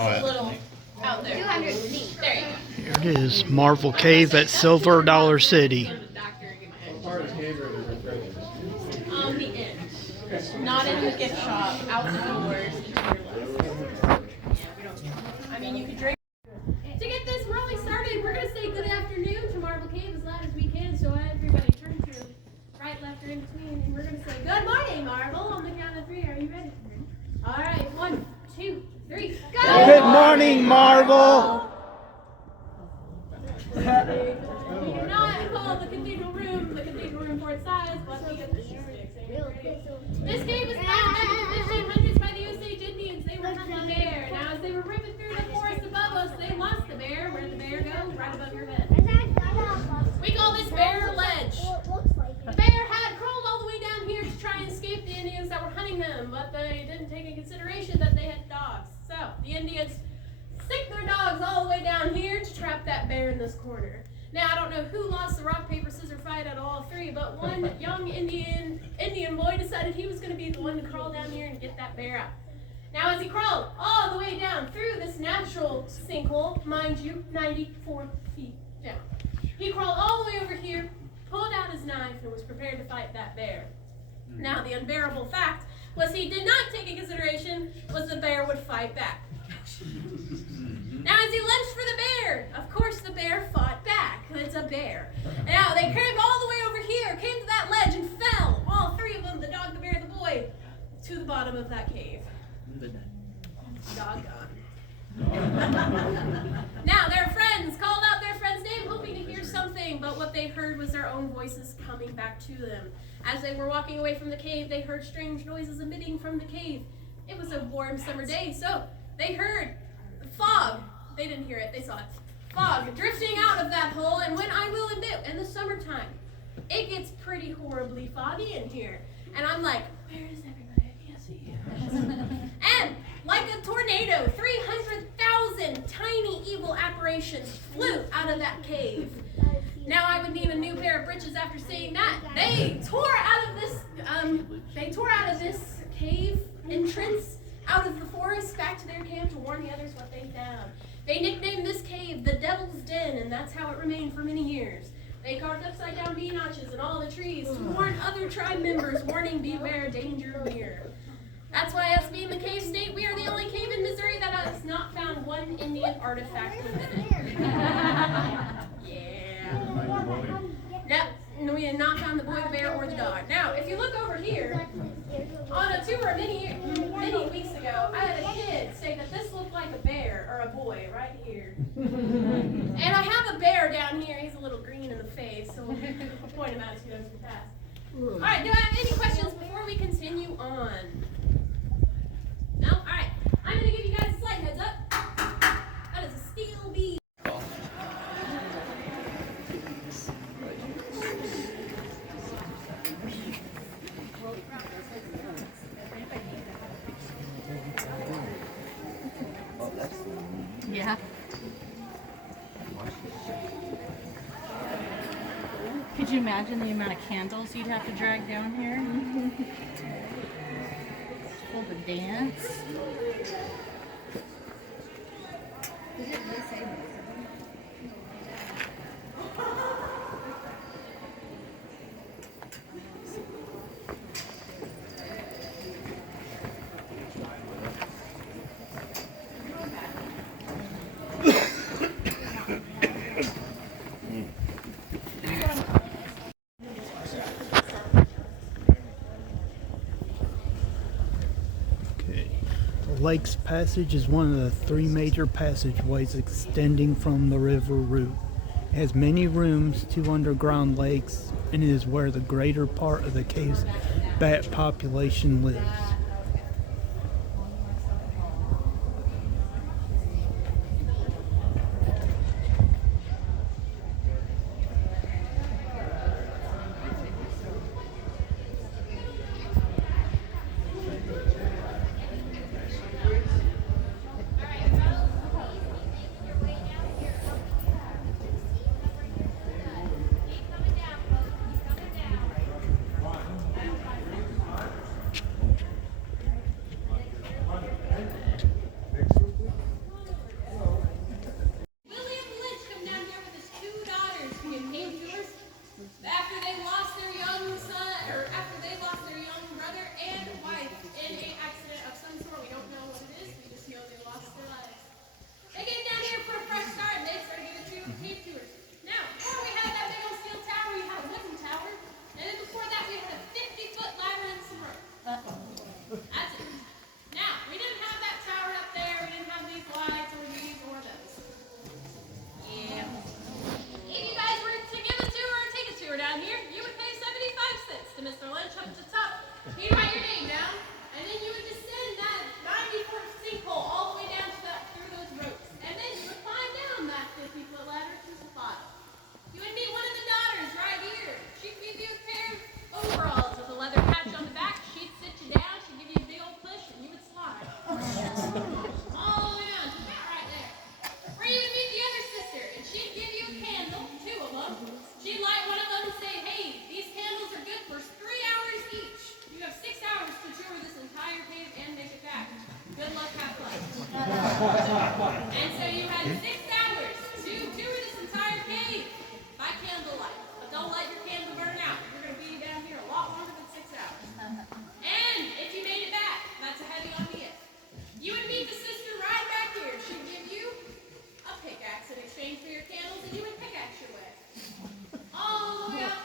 a little out there. 200 feet. There you go. Here it is, Marvel Cave at Silver Dollar City. The end. Not in the gift shop, outdoors. I mean, you could drink. To get this rolling started, we're going to say good afternoon to Marvel Cave as loud as we can, so everybody turn to right, left, or in between, and we're going to say good morning, Marvel, on the count of 3. Are you ready? All right, 1, 2, 3, go! Good morning, Marvel! We do not call the cathedral room for its size, but the acoustics. This cave was founded back in the 1500s by the Osage Indians. They were hunting bear. Now, as they were ripping through the forest above us, they lost the bear. Where'd the bear go? Right above your head. We call this bear ledge. The bear had crawled all the way down here to try and escape the Indians that were hunting them, but they didn't take into consideration that they had dogs. So, the Indians stick their dogs all the way down here to trap that bear in this corner. Now, I don't know who lost the rock, paper, scissors fight out of all 3, but one young Indian boy decided he was going to be the one to crawl down here and get that bear out. Now, as he crawled all the way down through this natural sinkhole, mind you, 94 feet down, he crawled all the way over here, pulled out his knife, and was prepared to fight that bear. Now, the unbearable fact was he did not take into consideration was the bear would fight back. Now, as he lunged for the bear, of course the bear fought back. It's a bear. Now, they came all the way over here, came to that ledge, and fell, all 3 of them, the dog, the bear, and the boy, to the bottom of that cave. Doggone. Now, their friends called out their friend's name, hoping to hear something, but what they heard was their own voices coming back to them. As they were walking away from the cave, they heard strange noises emitting from the cave. It was a warm summer day, so they heard fog. They didn't hear it, they saw it. Fog drifting out of that hole, and when I will admit, in the summertime, it gets pretty horribly foggy in here. And I'm like, where is everybody? I can't see you. And like a tornado, 300,000 tiny evil apparitions flew out of that cave. Now I would need a new pair of breeches after saying that. They tore out of this cave entrance out of the forest back to their camp to warn the others what they found. They nicknamed this cave the Devil's Den, and that's how it remained for many years. They carved upside down bee notches in all the trees to warn other tribe members, warning beware, danger near. That's why, us being the cave state, we are the only cave in Missouri that has not found one Indian artifact within it. Yeah. No, we have not found the boy, the bear, or the dog. Now, if you look over here, on a tour many weeks ago, I had a kid say that this looked like a bear or a boy right here. And I have a bear down here. He's a little green in the face, so we'll point him out as he goes past. All right, do I have any questions before we continue on? No? All right. I'm going to give you guys a slight heads up. That is a steel bead. Yeah. Could you imagine the amount of candles you'd have to drag down here? For the dance? Lakes Passage is one of the 3 major passageways extending from the river route. It has many rooms, 2 underground lakes, and is where the greater part of the cave's bat population lives. And so you had 6 hours to tour this entire cave by candlelight. But don't let your candle burn out. You're going to be down here a lot longer than 6 hours. And if you made it back, that's a heavy on the if. You would meet the sister right back here. She'd give you a pickaxe in exchange for your candles, and you would pickaxe your way. All the way up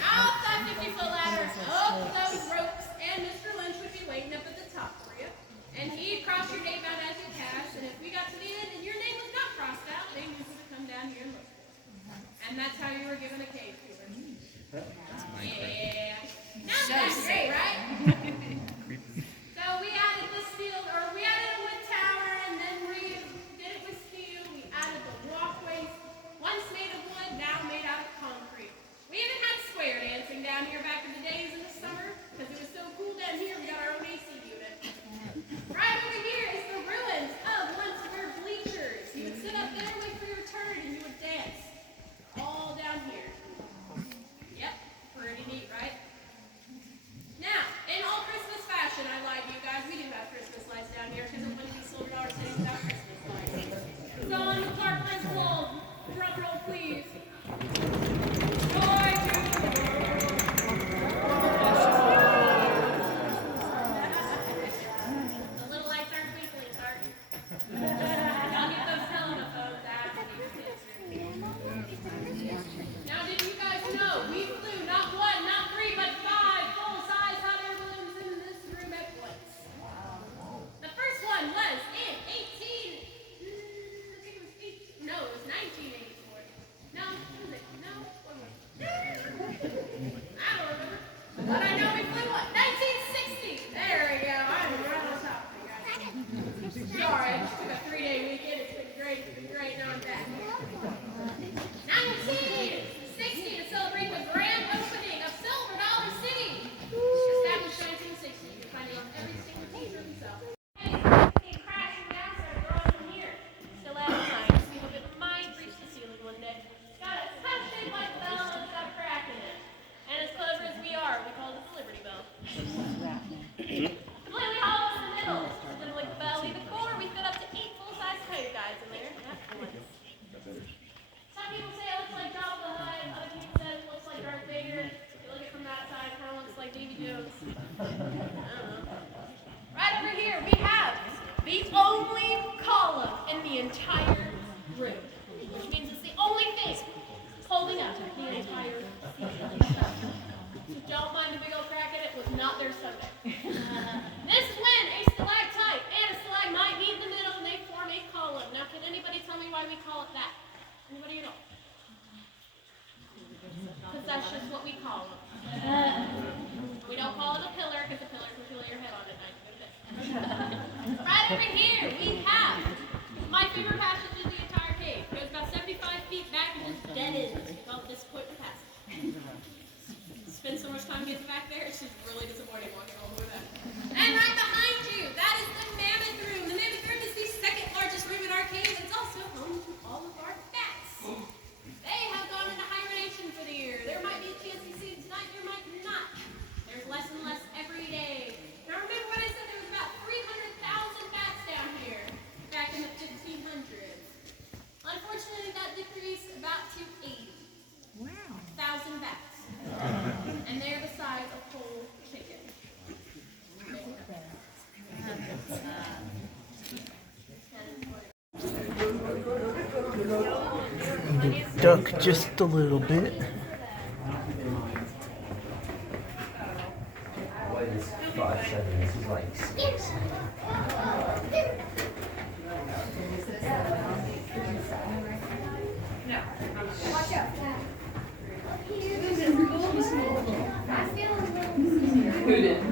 that 50-foot ladder, up those ropes, and Mr. Lynch would be waiting up at the top for you. And he'd cross your name out as you pass, and if we got to the end and your name was not crossed out, then you would come down here and look for it. And that's how you were given a cave tour. Yeah. Now that's great, right? So we added the steel, or we added a wood tower, and then we did it with steel. We added the walkways, once made of wood, now made out of concrete. We even had square dancing down here back in the days in the summer, because it was so cool down here, we got our own AC unit. Right over here is the ruins of once were bleachers. You would sit up there, wait for your turn, and you would dance. All down here. Yep, pretty neat, right? Now, in all Christmas fashion, I lied to you guys, we do have Christmas lights down here, because it wouldn't be Silver Dollar City without Christmas lights. So on the park principal, drum roll please. Joy to the world. The little lights aren't twinkling, Art. I'll get those telephones out and you can answer. Now, did you guys know we flew not 1, not 3, but 5 full-size hot air balloons in this room at once? The first one was in 1984. No, was it? No, what was it? I don't remember. But I know we flew what? 1960. There we go. I'm right on top of you guys. Sorry, I just took a 3-day weekend. It's been great. It's been great. Now I'm back. 1960 to celebrate the grand opening of Silver Dollar City. Established 1960. You can find it on every single t-shirt and stuff. Hey, came crashing down, started growing from here. Still out of time. See if it might reach the ceiling one day. Got a tough shape like a bell and it's got a crack in it. And as clever as we are, we call it the Liberty Bell. Completely hollow in the middle. Instead of like the bell, leave the core, we fit up to 8 full-size coyote guys in there. That's cool. Some people say it looks like Jabba the Hutt. Other people say it looks like Darth Vader. If you look at it from that side, it kind of looks like Davy Jones. I don't know. Right over here, we have the only column in the entire room, which means it's the only thing holding up the entire ceiling. So don't mind the big old crack in it, was not there Sunday. This is when a stalactite and a stalagmite meet in the middle and they form a column. Now, can anybody tell me why we call it that? Anybody know? Because that's just what we call them. We don't call it a pillar because a pillar can feel your head on at night. Right over here, we have my favorite passage in the entire cave. It goes about 75 feet back and just dead ends. We call it disappointment passage. Spend so much time getting back there, it's just really disappointing walking all the way back. And right behind you, that is the mammoth room. The mammoth room is the second largest room in our cave. It's also home to all of our bats. They have gone into hibernation for the year. There might be a chance you see it tonight, there might not. There's less and less every day. Now remember what I said, there was about 300,000 bats down here back in the 1500s. Unfortunately, that decreased about to 80. Wow. 1,000 bats. And they're the size of whole chicken. Duck just a little bit. What is 5'7"? This is like 6. Watch out. Who did?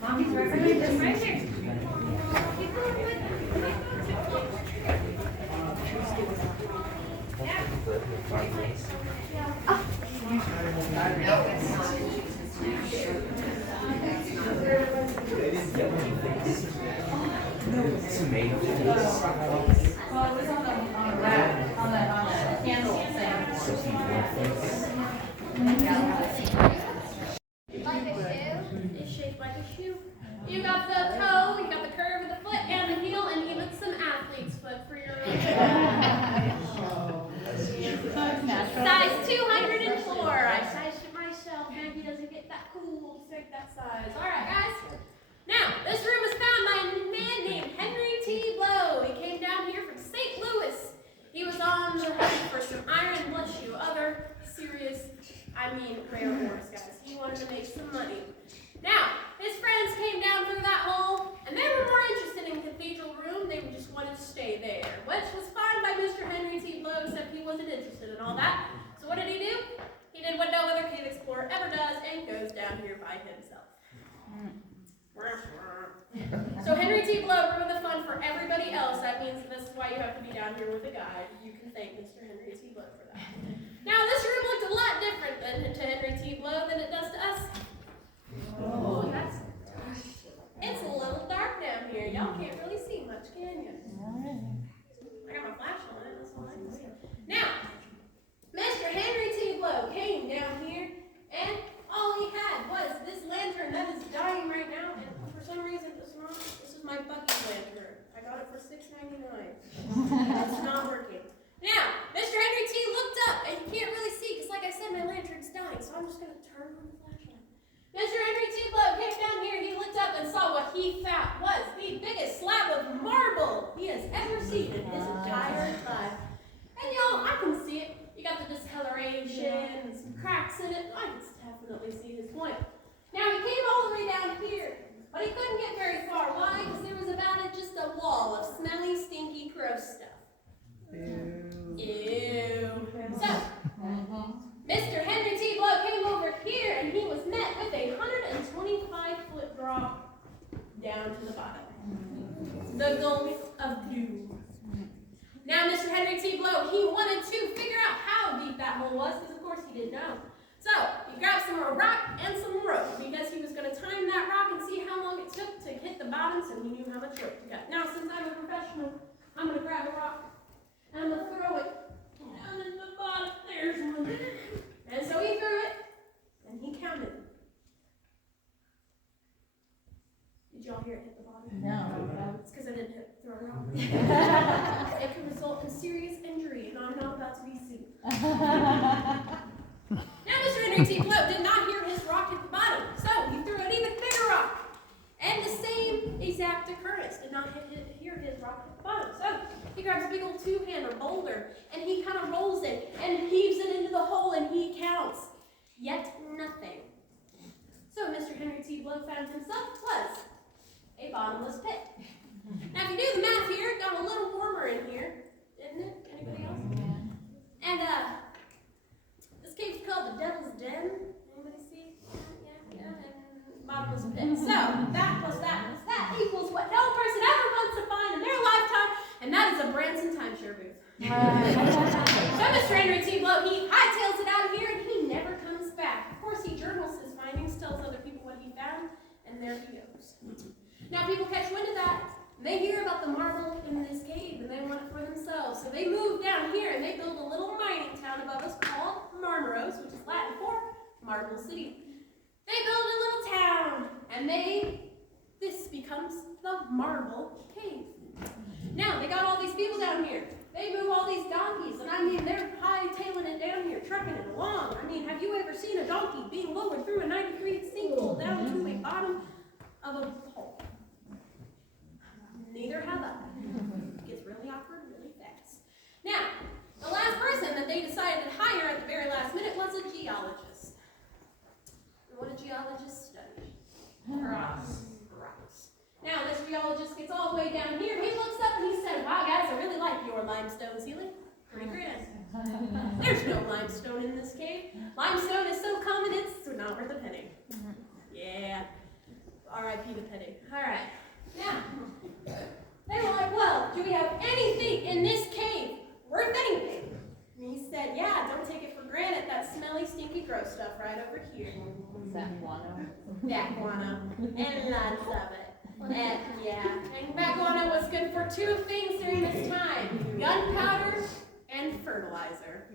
Mommy's right here. It's made of this. Well, it was on the rack, on the candle thing. It's shaped like a shoe. You got the toe, you got the curve of the foot, and the heel, and even some athlete's foot for your own. Size 204. I sized it myself. Maggie doesn't get that cool to make that size. All right, guys. Now, this room was found by a man named Henry T. Blow. He came down here from St. Louis. He was on the hunt for some iron, bless you, other serious, rare horse, guys. He wanted to make some money. Now, his friends came down through that hole, and they were more interested in Cathedral Room. They just wanted to stay there, which was fine by Mr. Henry T. Blow, except he wasn't interested in all that. So what did he do? He did what no other cave explorer ever does and goes down here by himself. So Henry T. Blow ruined the fun for everybody else. That means this is why you have to be down here with a guide. You can thank Mr. Henry T. Blow for that. Now, this room looked a lot different to Henry T. Blow than it does to us. Oh, it's a little dark down here. Y'all can't really see much, can you? I got my flashlight on. That's all I can see. Now, Mr. Henry T. Blow came down here, and all he had was this lantern that is dying right now. And for some reason, this is my Bucky lantern. I got it for $6.99. It's not working. Now, Mr. Henry T. looked up, and you can't really see because, like I said, my lantern's dying. So I'm just going to turn on the flashlight. Mr. Henry T. Blow came down here. He looked up and saw what he found was the biggest slab of marble he has ever seen in his entire life. And y'all, I can see it. You got the discoloration and some cracks in it. I can definitely see his point. Now, he came all the way down here, but he couldn't get very far. Why? Because there was about it just a wall of smelly, stinky, gross stuff. Ew. So, Mr. Henry T. Blow came over here, and he was met with a 125-foot drop down to the bottom. The Gulf of Doom. Now, Mr. Henry T. Blow, he wanted to figure out how deep that hole was, because of course he didn't know. So, he grabbed some more rock and some rope, because he was going to time that rock and see how long it took to hit the bottom, so he knew how much rope to cut. Now, since I'm a professional, I'm going to grab a rock, and I'm going to throw it down in the bottom. There's one. And so he threw it, and he counted. Did y'all hear it hit the bottom? No. It's because I didn't throw it out. It could result in serious injury, and I'm not about to be sued. Now, Mr. Henry T. Blow did not hear his rock hit the bottom, so he threw an even bigger rock. And the same exact occurrence did not hear his rock hit the bottom. So he grabs a big old two-hander boulder, and he kind of rolls it and heaves it into the hole, and he counts. Yet nothing. So Mr. Henry T. Blow found himself was a bottomless pit. Now, if you do the math here, it got a little warmer in here, didn't it? Anybody else? And this cave's called the Devil's Den. Anybody see? Yeah. And bottomless pit. So that plus that plus that equals what no person ever wants to find in their lifetime, and that is a Branson timeshare booth. So Mr. Henry T. Blow, he hightails it out of here, and he never comes back. Of course, he journals his findings, tells other people what he found, and there he goes. Now, people catch wind of that, and they hear about the marble in this cave, and they want it for themselves. So they move down here, and they build a little mining town above us called Marmaros, which is Latin for Marble City. They build a little town, and this becomes the Marble Cave. Now, they got all these people down here. They move all these donkeys, and they're hightailing it down here, trucking it along. Have you ever seen a donkey being lowered through a 90-degree sinkhole down to the bottom of a hole? Neither have I. It gets really awkward really fast. Now, the last person that they decided to hire at the very last minute was a geologist. And what do geologists study? Rocks. Now, this geologist gets all the way down here. He looks up and he said, "Wow, guys, I really like your limestone ceiling. Pretty grand." There's no limestone in this cave. Limestone is so common, it's not worth a penny. Yeah. R.I.P. the penny. All right. Now, they were like, "Well, do we have anything in this cave worth anything?" And he said, "Yeah, don't take it for granted. That smelly, stinky, gross stuff right over here." That guano. That guano. And lots of it. And that guano was good for two things during this time: gunpowder and fertilizer.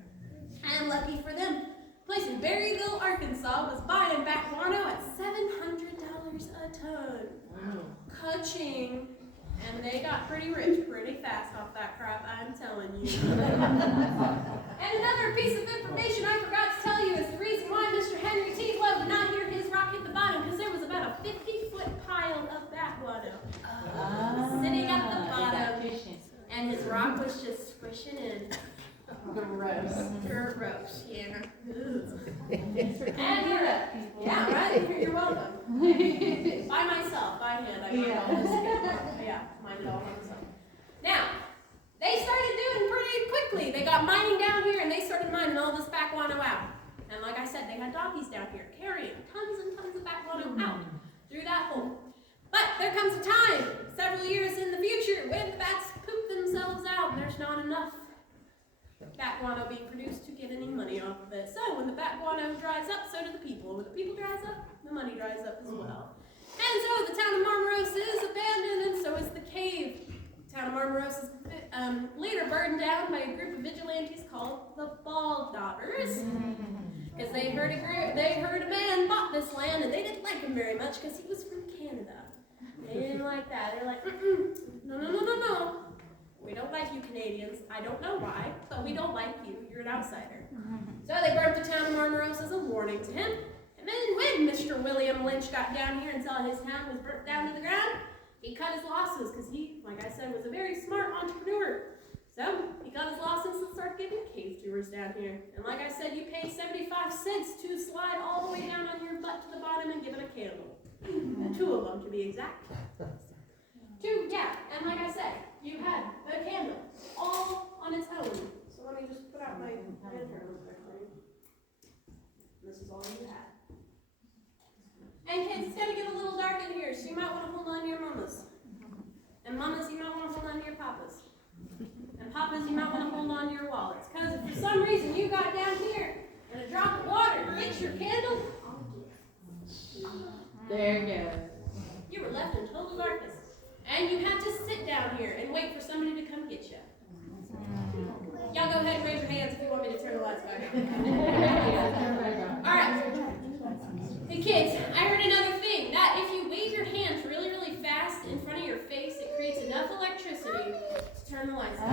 And lucky for them, a place in Berryville, Arkansas was buying back guano at $700 a ton. cha-ching. And they got pretty rich pretty fast off that crap, I'm telling you. And another piece of information I forgot to tell you is the reason why Mr. Henry T. Lowe did not hear his rock hit the bottom, because there was about a 50-foot pile of bat guano sitting at the bottom, and his rock was just squishing in. Gross, yeah. And yeah, right? You're welcome. By myself, by hand, I mined all this. Yeah, mined it all by myself. Now, they started doing pretty quickly. They got mining down here, and they started mining all this bat guano out. And like I said, they had doggies down here carrying tons and tons of bat guano out through that hole. But there comes a time, several years in the future, when the bats poop themselves out, and there's not enough bat guano being produced to get any money off of it. So when the bat guano dries up, so do the people. When the people dries up, the money dries up as well. And so the town of Marmaros is abandoned, and so is the cave. The town of Marmaros is later burned down by a group of vigilantes called the Ball Daubers. Because they heard a man bought this land, and they didn't like him very much because he was from Canada. They didn't like that. They're like, no. We don't like you Canadians. I don't know why, but we don't like you. You're an outsider. So they burnt the town of Marmaros as a warning to him. And then when Mr. William Lynch got down here and saw his town was burnt down to the ground, he cut his losses because he, like I said, was a very smart entrepreneur. So he cut his losses and started getting cave tours down here. And like I said, you pay 75 cents to slide all the way down on your butt to the bottom and give it a candle. 2 of them to be exact. 2, yeah. And like I said, you had a candle all on its own. So let me just put out my lantern real quick for you. This is all you had. And kids, it's going to get a little dark in here, so you might want to hold on to your mamas. And mamas, you might want to hold on to your papas. And papas, you might want to hold on to your wallets. Because if for some reason you got down here and a drop of water hits your candle, There you go. you were left in total darkness. And you had to sit down here and wait for somebody to come get you. Y'all go ahead and raise your hands if you want me to turn the lights back on. Alright. Hey kids, I heard another thing, that if you wave your hands really, really fast in front of your face, it creates enough electricity to turn the lights on.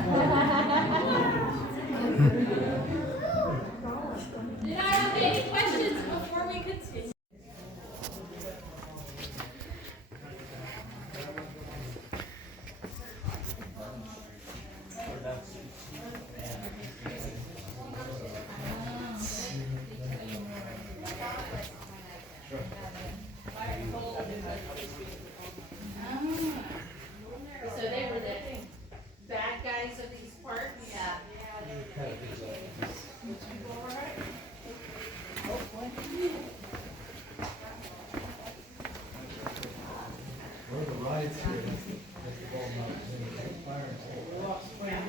Did I have any questions before we continue? So they were the bad guys of these parks? Yeah. One of the rides here is the ball mountain fire and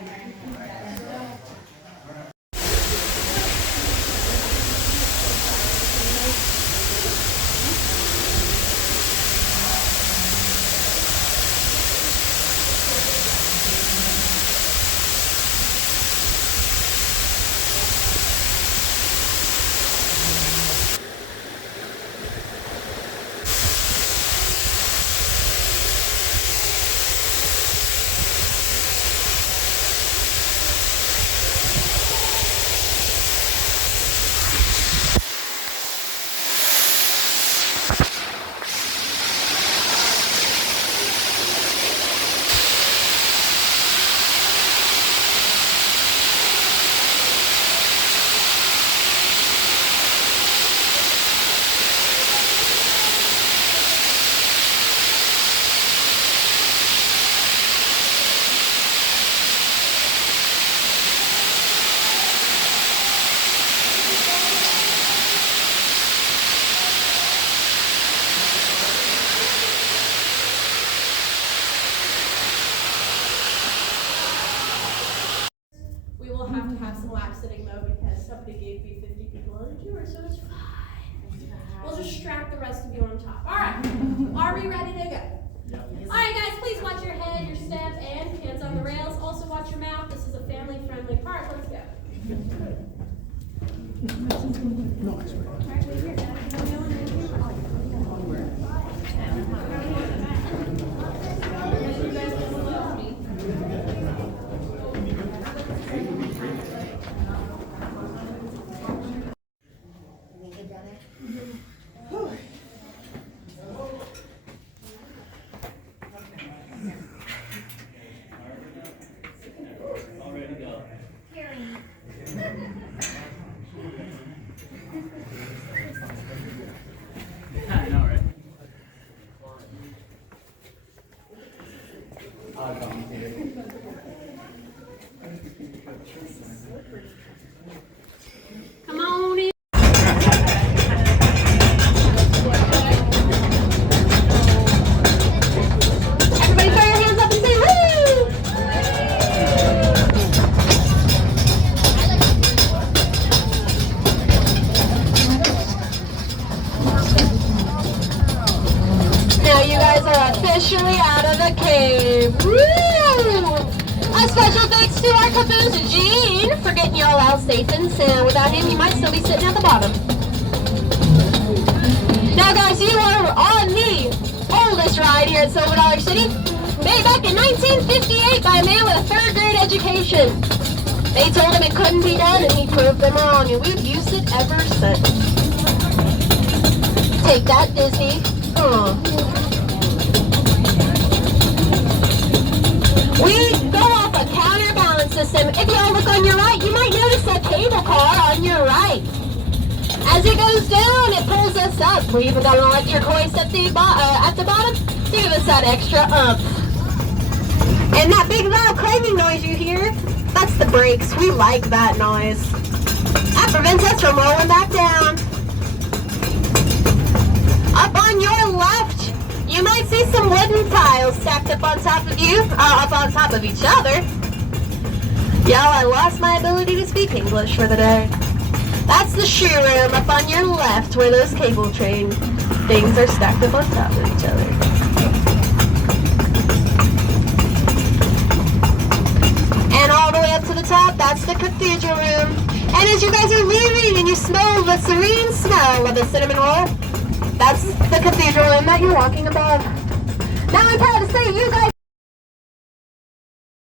I know, right? Come on in. Everybody throw your hands up and say woo! Now you guys are officially out of the cave. Woo! A special thanks to our caboose, Gene, for getting y'all out safe and sound. Without him, you might still be sitting at the bottom. Now guys, you are on the oldest ride here at Silver Dollar City, made back in 1958 by a man with a third-grade education. They told him it couldn't be done, and he proved them wrong, and we've used it ever since. Take that, Disney. We go off a counterbalance system. If y'all look on your right, you might notice a cable car on your right. As it goes down, it pulls us up. We even got an electric hoist at the bottom to give us that extra umph. And that big loud clanging noise you hear, that's the brakes. We like that noise. That prevents us from rolling back down. Up on your left, you might see some wooden tiles stacked up on top of you, up on top of each other. Y'all, I lost my ability to speak English for the day. That's the shoe room up on your left where those cable train things are stacked up on top of each other. And all the way up to the top, that's the cathedral room. And as you guys are leaving and you smell the serene smell of a cinnamon roll, that's the cathedral room that you're walking above. Now I'm proud to say you guys